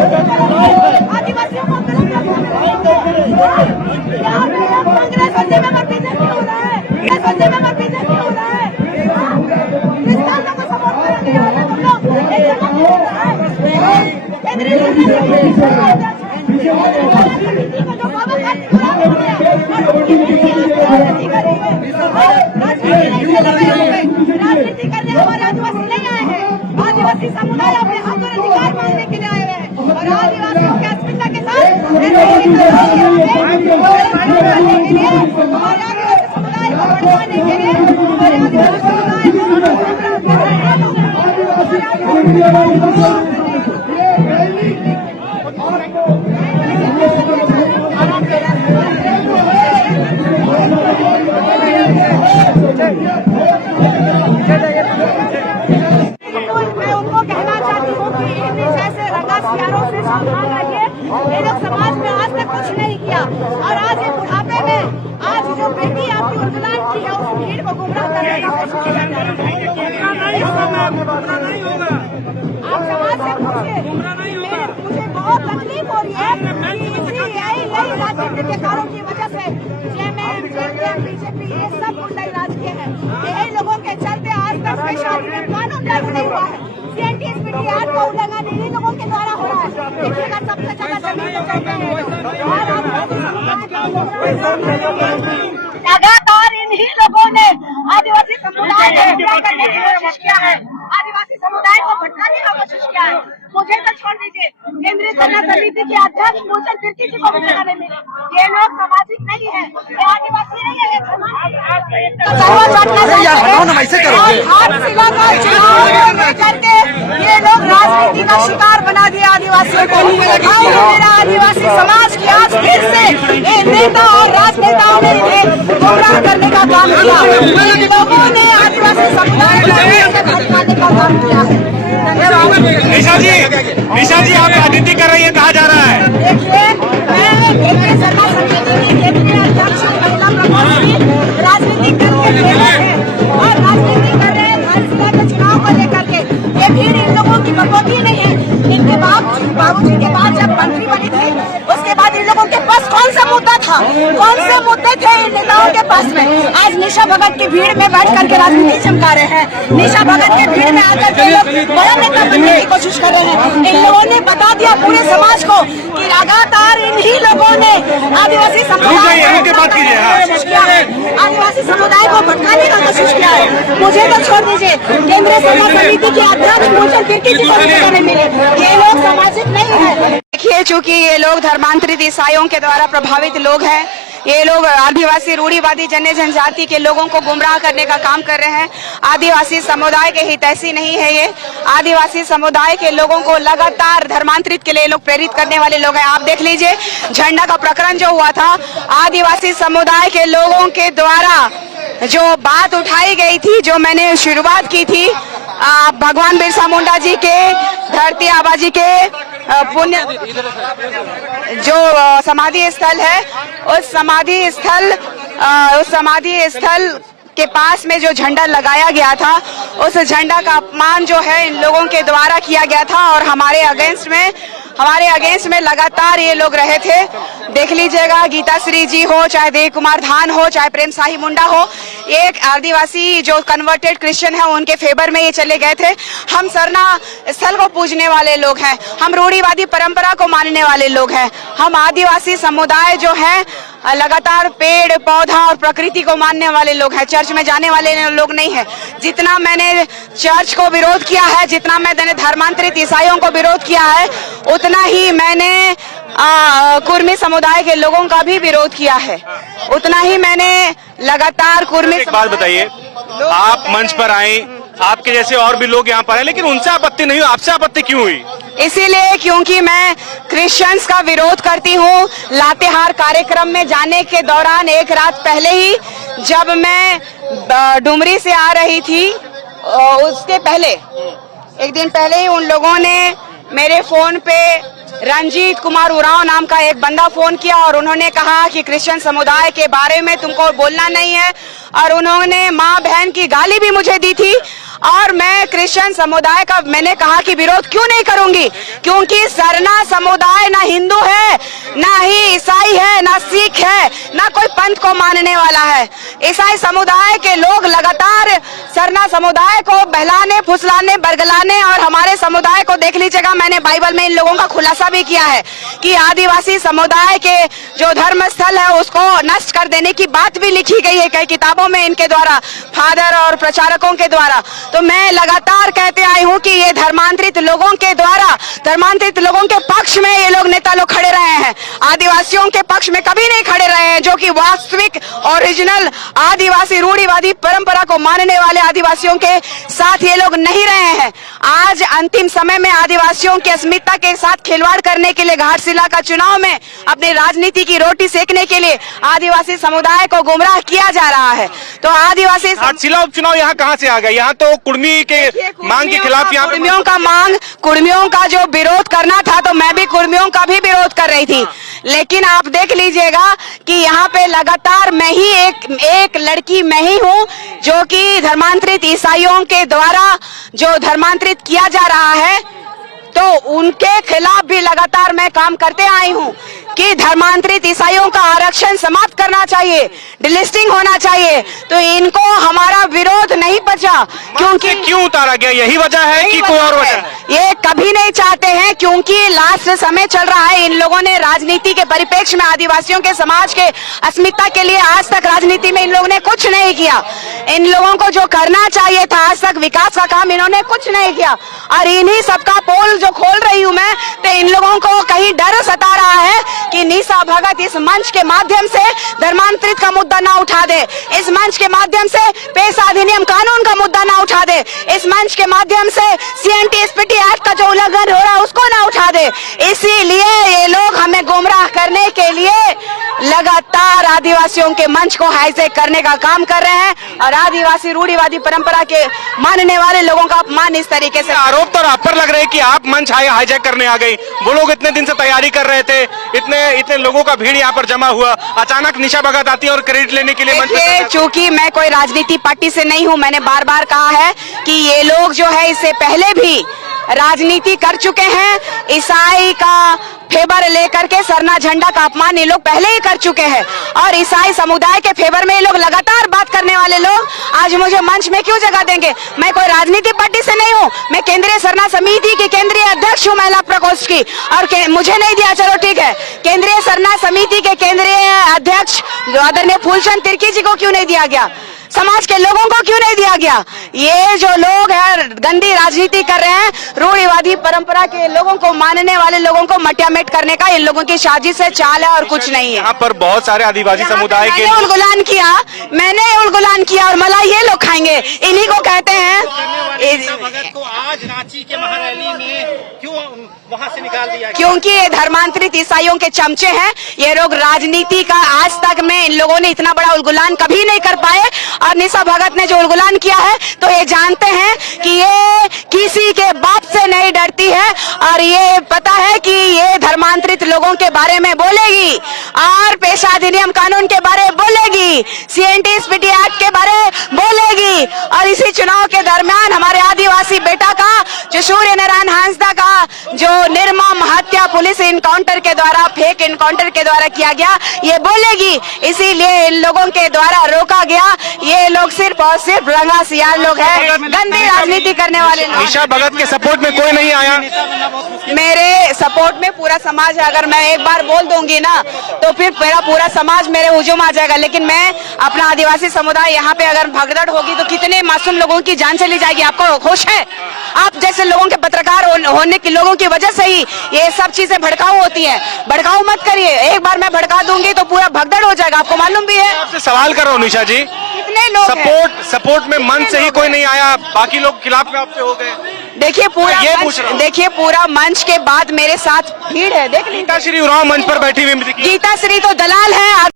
आदिवासियों को कांग्रेस और जेएमएम बीजेपी हो रहा है, जेएमएम और बीजेपी हो रहा है, किसानों को सपोर्ट करने वाले तुम लोग केंद्रीय राजनीति करने हमारे आदिवासी नहीं आए हैं। आदिवासी समुदाय अपने हक और अधिकार मांगने के लिए आए हैं और आदिवासियों के अस्मिता के साथ हमारे आदिवासी समुदाय को बढ़ाने के लिए हमारे आदिवासी समुदाय मैं उनको कहना चाहती हूँ कि इन जैसे रंगासियारों से सावधान रहिए। ये लोग समाज में आज तक कुछ नहीं किया और आज ये बुढ़ापे में आज जो बेटी आपकी उर्दुलान की है उस भीड़ को गुमराह करने का कोशिश किया जा रहा है। आप समाज से पूछिए, मुझे बहुत तकलीफ हो रही है नई राजनीति के कारणों की वजह से जेएमएम, बीजेपी ये सब गुंडाई राज किए हैं। यही लोगों के चलते आज तक पेशारी में कानून लागू नहीं हुआ है। सीएनटीएसपीटी एक्ट का उल्लंघन इन्हीं लोगों के द्वारा हो रहा है। देखिएगा सबसे ज्यादा जमीन तो कहते हैं लगातार इन्हीं लोगों ने आदिवासी समुदाय को गुमराह करने की कोशिश किया है, आदिवासी समुदाय को भटकाने का कोशिश किया है। मुझे तो छोड़ दीजिए, केंद्रीय सलाह समिति के अध्यक्ष मूलचंद तिर्की जी को भी जगह नहीं मिली। ये लोग सामाजिक नहीं है, ये आदिवासी नहीं है, ये करके ये लोग राजनीति का शिकार बना दिया आदिवासियों को। मेरा आदिवासी समाज की आज फिर से नेता और राजनेताओं ने इन्हें गुमराह करने का काम किया। लोगों ने आदिवासी समुदाय को भटकाने का काम किया है। निशा जी आप राजनीति कर रही है, कहा जा रहा है? देखिए, मैं केंद्रीय सलाह समिति की केंद्रीय अध्यक्ष महिला प्रभारी राजनीति करके रहे हैं और राजनीति कर रहे हैं हर जिला के चुनाव को लेकर के। ये भीड़ इन लोगों की बकौती नहीं है। इनके बाबूजी के बाद जब मंत्री बनी थी उसके बाद इन लोगों के पास कौन सा मुद्दा था, कौन से मुद्दे थे इन नेताओं के पास में? आज निशा भगत की भीड़ में बैठ करके राजनीति चमका रहे हैं। निशा भगत के भीड़ में आकर के लोग बड़ा नेता बनने की कोशिश कर रहे हैं। इन लोगों ने बता दिया पूरे समाज को कि लगातार इन्हीं लोगों ने आदिवासी समुदाय को आदिवासी समुदाय को भटकाने का कोशिश किया है। मुझे तो छोड़ दीजिए, केंद्रीय सलाह समिति के अध्यक्ष मूलचंद तिर्की जी को भी जगह नहीं मिली। ये लोग सामाजिक नहीं है। देखिए, चूंकि ये लोग धर्मांतरित ईसाइयों के द्वारा प्रभावित लोग हैं, ये लोग आदिवासी रूढ़िवादी जन्य जनजाति के लोगों को गुमराह करने का काम कर रहे हैं। आदिवासी समुदाय के हितैषी नहीं है ये। आदिवासी समुदाय के लोगों को लगातार धर्मांतरित के लिए लोग प्रेरित करने वाले लोग हैं। आप देख लीजिए, झंडा का प्रकरण जो हुआ था, आदिवासी समुदाय के लोगों के द्वारा जो बात उठाई गई थी, जो मैंने शुरुआत की थी, भगवान बिरसा मुंडा जी के धरती आबाजी के पुण्य जो समाधि स्थल है, उस समाधि स्थल के पास में जो झंडा लगाया गया था, उस झंडा का अपमान जो है इन लोगों के द्वारा किया गया था और हमारे अगेंस्ट में लगातार ये लोग रहे थे। देख लीजिएगा, गीता श्री जी हो, चाहे देव कुमार धान हो, चाहे प्रेम साही मुंडा हो, एक आदिवासी जो कन्वर्टेड क्रिश्चियन है उनके फेवर में ये चले गए थे। हम सरना स्थल को पूजने वाले लोग हैं, हम रूढ़िवादी परंपरा को मानने वाले लोग हैं। हम आदिवासी समुदाय जो है लगातार पेड़ पौधा और प्रकृति को मानने वाले लोग हैं, चर्च में जाने वाले लोग नहीं है। जितना मैंने चर्च को विरोध किया है, जितना मैंने धर्मांतरित ईसाइयों को विरोध किया है, उतना ही मैंने कुर्मी समुदाय के लोगों का भी विरोध किया है। उतना ही मैंने लगातार कुर्मी। एक बात बताइए, आप मंच पर आए, आपके जैसे और भी लोग यहाँ पर हैं, लेकिन उनसे आपत्ति नहीं हुई, आपसे आपत्ति क्यों हुई? इसीलिए क्योंकि मैं क्रिश्चियंस का विरोध करती हूँ। लातेहार कार्यक्रम में जाने के दौरान एक रात पहले ही, जब मैं डुमरी से आ रही थी, उसके पहले एक दिन पहले ही उन लोगों ने मेरे फोन पे रंजीत कुमार उरांव नाम का एक बंदा फोन किया और उन्होंने कहा कि क्रिश्चियन समुदाय के बारे में तुमको बोलना नहीं है, और उन्होंने माँ बहन की गाली भी मुझे दी थी। और मैं क्रिश्चियन समुदाय का मैंने कहा कि विरोध क्यों नहीं करूंगी, क्योंकि सरना समुदाय ना हिंदू है, ना ही ईसाई है, ना सिख है, ना कोई पंथ को मानने वाला है। ईसाई समुदाय के लोग लगातार सरना समुदाय को बहलाने, फुसलाने, बरगलाने और हमारे समुदाय को देख लीजिएगा, मैंने बाइबल में इन लोगों का खुलासा भी किया है कि आदिवासी समुदाय के जो धर्म स्थल है उसको नष्ट कर देने की बात भी लिखी गई है कई किताबों में इनके द्वारा, फादर और प्रचारकों के द्वारा। तो मैं लगातार कहते आई हूँ कि ये धर्मांतरित लोगों के द्वारा, धर्मांतरित लोगों के पक्ष में ये लोग नेता लोग खड़े रहे हैं, आदिवासियों के पक्ष में कभी नहीं खड़े रहे हैं, जो कि वास्तविक ओरिजिनल आदिवासी रूढ़िवादी परंपरा को मानने वाले आदिवासियों के साथ ये लोग नहीं रहे हैं। आज अंतिम समय में आदिवासियों की अस्मिता के साथ खिलवाड़ करने के लिए घाटशिला का चुनाव में अपनी राजनीति की रोटी सेकने के लिए आदिवासी समुदाय को गुमराह किया जा रहा है। तो आदिवासी घाटशिला उपचुनाव यहाँ कहाँ से आ गया? यहाँ तो कुर्मी के मांग के खिलाफ, यहाँ कुर्मियों का जो विरोध करना था तो मैं भी कुर्मियों का भी विरोध कर रही थी, लेकिन आप देख लीजिएगा कि यहाँ पे लगातार मैं ही एक लड़की मैं ही हूँ जो कि धर्मांतरित ईसाइयों के द्वारा जो धर्मांतरित किया जा रहा है, तो उनके खिलाफ भी लगातार मैं काम करते आई हूँ कि धर्मांतरित ईसाइयों का आरक्षण समाप्त करना चाहिए, डिलिस्टिंग होना चाहिए। तो इनको हमारा विरोध नहीं बचा, क्योंकि क्यों उतारा गया? यही वजह है कि कोई और वजह? ये कभी नहीं चाहते हैं, क्योंकि लास्ट समय चल रहा है। इन लोगों ने राजनीति के परिप्रेक्ष्य में आदिवासियों के समाज के अस्मिता के लिए आज तक राजनीति में इन लोगों ने कुछ नहीं किया। इन लोगों को जो करना चाहिए था आज तक विकास का काम इन्होंने कुछ नहीं किया, और इन्हीं सबका पोल जो खोल रही हूँ मैं, तो इन लोगों को कहीं डर सता रहा है कि निशा भगत इस मंच के माध्यम से धर्मांतरित का मुद्दा ना उठा दे, इस मंच के माध्यम से पेशा अधिनियम कानून का मुद्दा ना उठा दे, इस मंच के माध्यम से CNT-SPT एक्ट का जो उल्लंघन हो रहा है उसको ना उठा दे। इसीलिए ये लोग हमें गुमराह करने के लिए लगातार आदिवासियों के मंच को हाईजैक करने का काम कर रहे हैं, और आदिवासी रूढ़िवादी परंपरा के मानने वाले लोगों का अपमान इस तरीके से। आरोप तो आप पर लग रहे हैं कि आप मंच हाईजैक करने आ गई। वो लोग इतने दिन से तैयारी कर रहे थे, इतने लोगों का भीड़ यहाँ पर जमा हुआ, अचानक निशा भगत आती है और क्रेडिट लेने के लिए मंच पे। चूंकि मैं कोई राजनीति पार्टी से नहीं हूँ, मैंने बार बार कहा है कि ये लोग जो है इससे पहले भी राजनीति कर चुके हैं। ईसाई का फेवर लेकर के सरना झंडा का अपमान ये लोग पहले ही कर चुके हैं, और ईसाई समुदाय के फेवर में ये लोग लगातार बात करने वाले लोग आज मुझे मंच में क्यों जगह देंगे? मैं कोई राजनीतिक पार्टी से नहीं हूँ, मैं केंद्रीय सरना समिति की केंद्रीय अध्यक्ष हूँ महिला प्रकोष्ठ की, और मुझे नहीं दिया, चलो ठीक है, केंद्रीय सरना समिति के केंद्रीय अध्यक्ष आदरणीय फूलचंद तिर्की जी को क्यों नहीं दिया गया? समाज के लोगों को क्यों नहीं दिया गया? ये जो लोग हैं गंदी राजनीति कर रहे हैं, रूढ़िवादी परंपरा के लोगों को मानने वाले लोगों को मटियामेट करने का इन लोगों की साजिश है, चाल है और कुछ नहीं है। यहाँ पर बहुत सारे आदिवासी समुदाय के उलगुलान किया, मैंने उलगुलान किया और मलाई ये लोग खाएंगे, इन्हीं को कहते हैं। भगत को आज रांची के महारैली में क्यों वहां से निकाल दिया? क्योंकि ये धर्मांतरित ईसाइयों के चमचे हैं। ये लोग राजनीति का आज तक में इन लोगों ने इतना बड़ा उलगुलान कभी नहीं कर पाए, और निशा भगत ने जो उलगुलान किया है तो ये जानते हैं कि ये किसी के बाप से नहीं डरती है, और ये पता है कि ये धर्मांतरित लोगों के बारे में बोलेगी और पेशा अधिनियम कानून के बारे में बोलेगी, CNT-SPT एक्ट के बारे में बोलेगी, और इसी चुनाव के दरमियान हमारे आदिवासी बेटा का जो सूर्य नारायण हांसदा का जो निर्मम हत्या पुलिस इनकाउंटर के द्वारा, फेक इनकाउंटर के द्वारा किया गया, ये बोलेगी। इसीलिए इन लोगों के द्वारा रोका गया। ये लोग सिर्फ और सिर्फ रंगा सियार लोग हैं, गंदी राजनीति करने वाले लोग। निशा भगत के सपोर्ट में कोई नहीं आया? मेरे सपोर्ट में पूरा समाज है। अगर मैं एक बार बोल दूंगी ना तो फिर मेरा पूरा समाज मेरे हुजूम आ जाएगा, लेकिन मैं अपना आदिवासी समुदाय यहाँ पे अगर भगदड़ होगी तो कितने मासूम लोगों की जान चली जाएगी। आपको होश है? आप जैसे लोगों के पत्रकार होने के लोगों की वजह से ही ये सब चीजें भड़काऊ होती है। भड़काऊ मत करिए, एक बार मैं भड़का दूंगी तो पूरा भगदड़ हो जाएगा, आपको मालूम भी है। आपसे सवाल कर रहा हूँ निशा जी, कितने लोग सपोर्ट में मन से ही कोई नहीं आया, बाकी लोग खिलाफ में आपसे हो गए? देखिए पूरा मंच के बाद मेरे साथ भीड़ है, देख लीजिए। गीता श्री उरांव मंच पर बैठी हुई, गीता श्री तो दलाल है।